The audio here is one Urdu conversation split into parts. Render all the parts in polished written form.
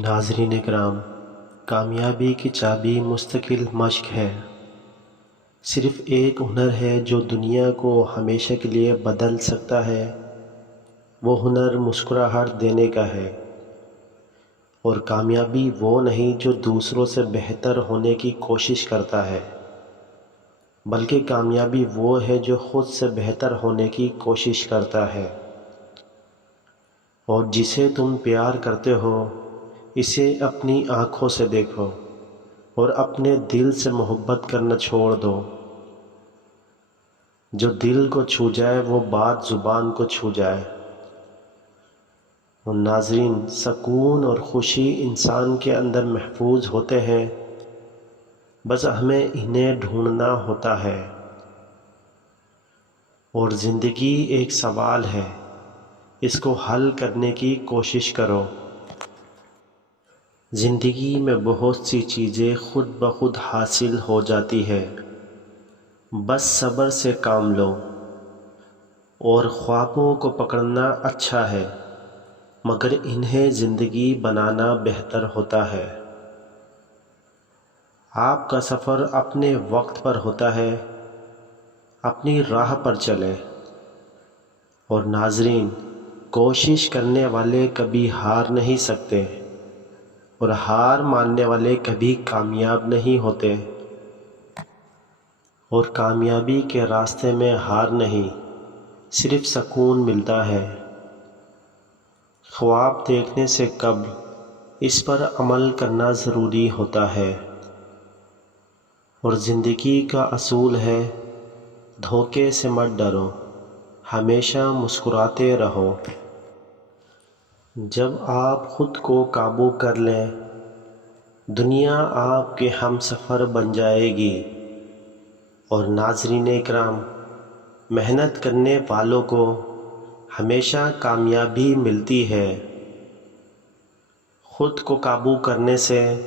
ناظرین کرام، کامیابی کی چابی مستقل مشق ہے۔ صرف ایک ہنر ہے جو دنیا کو ہمیشہ کے لیے بدل سکتا ہے، وہ ہنر مسکراہٹ دینے کا ہے۔ اور کامیابی وہ نہیں جو دوسروں سے بہتر ہونے کی کوشش کرتا ہے، بلکہ کامیابی وہ ہے جو خود سے بہتر ہونے کی کوشش کرتا ہے۔ اور جسے تم پیار کرتے ہو اسے اپنی آنکھوں سے دیکھو اور اپنے دل سے محبت کرنا چھوڑ دو۔ جو دل کو چھو جائے وہ بات زبان کو چھو جائے۔ اور ناظرین، سکون اور خوشی انسان کے اندر محفوظ ہوتے ہیں، بس ہمیں انہیں ڈھونڈنا ہوتا ہے۔ اور زندگی ایک سوال ہے، اس کو حل کرنے کی کوشش کرو۔ زندگی میں بہت سی چیزیں خود بخود حاصل ہو جاتی ہے، بس صبر سے کام لو۔ اور خوابوں کو پکڑنا اچھا ہے، مگر انہیں زندگی بنانا بہتر ہوتا ہے۔ آپ کا سفر اپنے وقت پر ہوتا ہے، اپنی راہ پر چلیں۔ اور ناظرین، کوشش کرنے والے کبھی ہار نہیں سکتے، اور ہار ماننے والے کبھی کامیاب نہیں ہوتے۔ اور کامیابی کے راستے میں ہار نہیں، صرف سکون ملتا ہے۔ خواب دیکھنے سے قبل اس پر عمل کرنا ضروری ہوتا ہے۔ اور زندگی کا اصول ہے، دھوکے سے مت ڈرو، ہمیشہ مسکراتے رہو۔ جب آپ خود کو قابو کر لیں، دنیا آپ کے ہم سفر بن جائے گی۔ اور ناظرین اکرام، محنت کرنے والوں کو ہمیشہ کامیابی ملتی ہے۔ خود کو قابو کرنے سے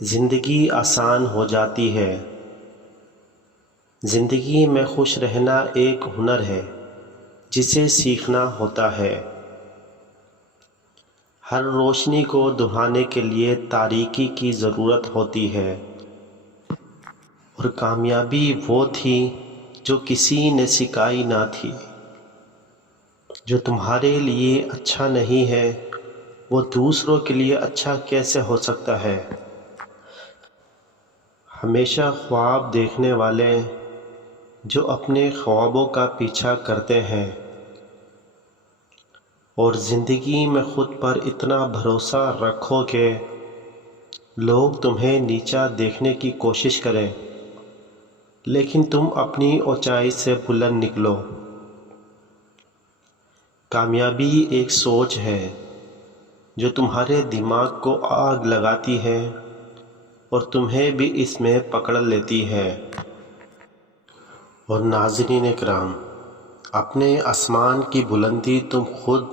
زندگی آسان ہو جاتی ہے۔ زندگی میں خوش رہنا ایک ہنر ہے جسے سیکھنا ہوتا ہے۔ ہر روشنی کو دکھانے کے لیے تاریکی کی ضرورت ہوتی ہے۔ اور کامیابی وہ تھی جو کسی نے سکھائی نہ تھی۔ جو تمہارے لیے اچھا نہیں ہے وہ دوسروں کے لیے اچھا کیسے ہو سکتا ہے؟ ہمیشہ خواب دیکھنے والے جو اپنے خوابوں کا پیچھا کرتے ہیں، اور زندگی میں خود پر اتنا بھروسہ رکھو کہ لوگ تمہیں نیچا دیکھنے کی کوشش کریں، لیکن تم اپنی اونچائی سے بلند نکلو۔ کامیابی ایک سوچ ہے جو تمہارے دماغ کو آگ لگاتی ہے اور تمہیں بھی اس میں پکڑ لیتی ہے۔ اور ناظرین اکرام، اپنے آسمان کی بلندی تم خود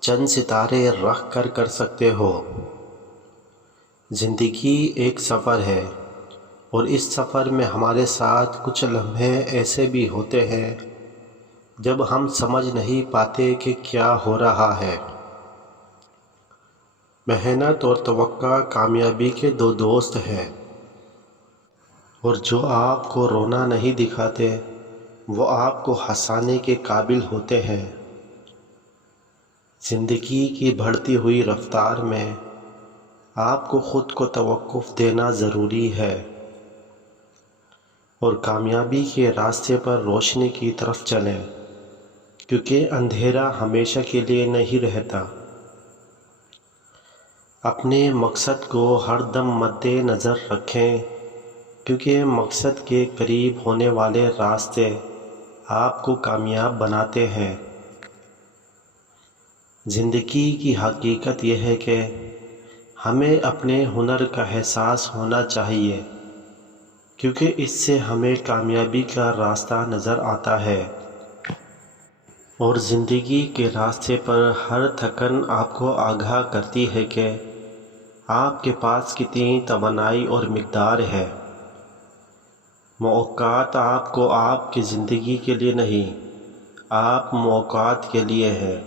چند ستارے رکھ کر سکتے ہو۔ زندگی ایک سفر ہے، اور اس سفر میں ہمارے ساتھ کچھ لمحے ایسے بھی ہوتے ہیں جب ہم سمجھ نہیں پاتے کہ کیا ہو رہا ہے۔ محنت اور توقع کامیابی کے دو دوست ہیں، اور جو آپ کو رونا نہیں دکھاتے وہ آپ کو ہنسانے کے قابل ہوتے ہیں۔ زندگی کی بڑھتی ہوئی رفتار میں آپ کو خود کو توقف دینا ضروری ہے، اور کامیابی کے راستے پر روشنی کی طرف چلیں، کیونکہ اندھیرا ہمیشہ کے لیے نہیں رہتا۔ اپنے مقصد کو ہر دم مد نظر رکھیں، کیونکہ مقصد کے قریب ہونے والے راستے آپ کو کامیاب بناتے ہیں۔ زندگی کی حقیقت یہ ہے کہ ہمیں اپنے ہنر کا احساس ہونا چاہیے، کیونکہ اس سے ہمیں کامیابی کا راستہ نظر آتا ہے۔ اور زندگی کے راستے پر ہر تھکن آپ کو آگاہ کرتی ہے کہ آپ کے پاس کتنی توانائی اور مقدار ہے۔ موقعات آپ کو آپ کی زندگی کے لیے نہیں، آپ موقعات کے لیے ہیں۔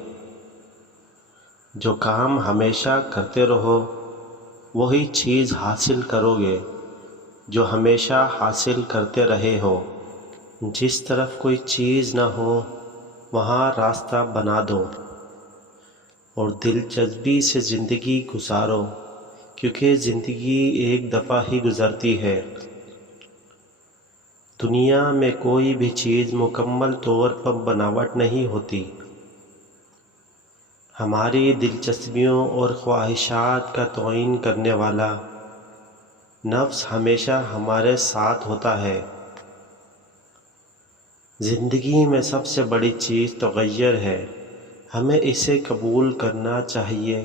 جو کام ہمیشہ کرتے رہو وہی چیز حاصل کرو گے جو ہمیشہ حاصل کرتے رہے ہو۔ جس طرف کوئی چیز نہ ہو وہاں راستہ بنا دو اور دلچسپی سے زندگی گزارو، کیونکہ زندگی ایک دفعہ ہی گزرتی ہے۔ دنیا میں کوئی بھی چیز مکمل طور پر بناوٹ نہیں ہوتی۔ ہماری دلچسپیوں اور خواہشات کا تعین کرنے والا نفس ہمیشہ ہمارے ساتھ ہوتا ہے۔ زندگی میں سب سے بڑی چیز تغیر ہے، ہمیں اسے قبول کرنا چاہیے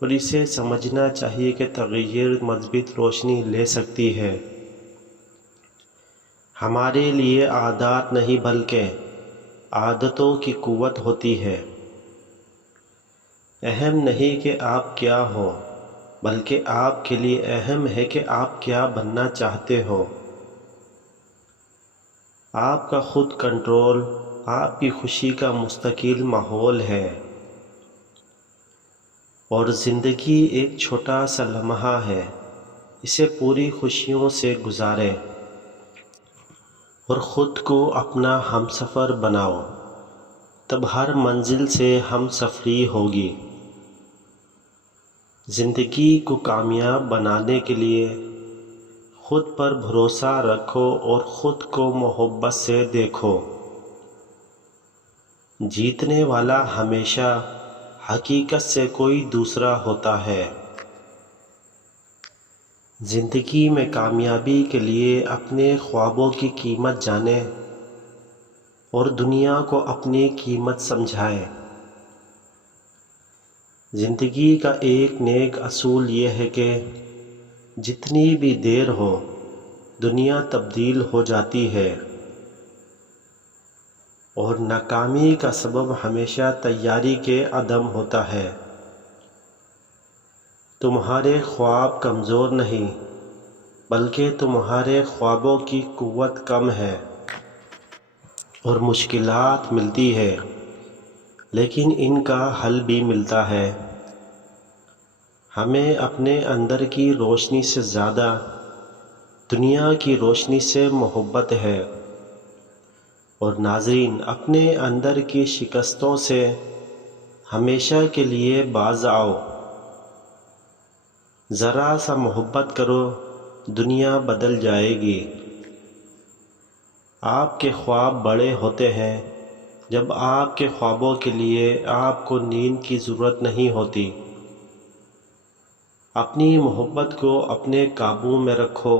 اور اسے سمجھنا چاہیے کہ تغیر مثبت روشنی لے سکتی ہے۔ ہمارے لیے عادات نہیں بلکہ عادتوں کی قوت ہوتی ہے۔ اہم نہیں کہ آپ کیا ہو، بلکہ آپ کے لیے اہم ہے کہ آپ کیا بننا چاہتے ہو۔ آپ کا خود کنٹرول آپ کی خوشی کا مستقل ماحول ہے، اور زندگی ایک چھوٹا سا لمحہ ہے، اسے پوری خوشیوں سے گزاریں اور خود کو اپنا ہمسفر بناؤ، تب ہر منزل سے ہم سفری ہوگی۔ زندگی کو کامیاب بنانے کے لیے خود پر بھروسہ رکھو اور خود کو محبت سے دیکھو۔ جیتنے والا ہمیشہ حقیقت سے کوئی دوسرا ہوتا ہے۔ زندگی میں کامیابی کے لیے اپنے خوابوں کی قیمت جانیں اور دنیا کو اپنی قیمت سمجھائیں۔ زندگی کا ایک نیک اصول یہ ہے کہ جتنی بھی دیر ہو دنیا تبدیل ہو جاتی ہے، اور ناکامی کا سبب ہمیشہ تیاری کے عدم ہوتا ہے۔ تمہارے خواب کمزور نہیں، بلکہ تمہارے خوابوں کی قوت کم ہے، اور مشکلات ملتی ہے لیکن ان کا حل بھی ملتا ہے۔ ہمیں اپنے اندر کی روشنی سے زیادہ دنیا کی روشنی سے محبت ہے، اور ناظرین، اپنے اندر کی شکستوں سے ہمیشہ کے لیے باز آؤ۔ ذرا سا محبت کرو، دنیا بدل جائے گی۔ آپ کے خواب بڑے ہوتے ہیں جب آپ کے خوابوں کے لیے آپ کو نیند کی ضرورت نہیں ہوتی۔ اپنی محبت کو اپنے قابو میں رکھو،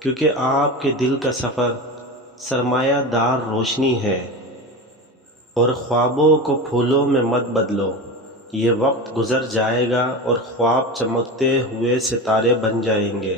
کیونکہ آپ کے دل کا سفر سرمایہ دار روشنی ہے، اور خوابوں کو پھولوں میں مت بدلو۔ یہ وقت گزر جائے گا اور خواب چمکتے ہوئے ستارے بن جائیں گے۔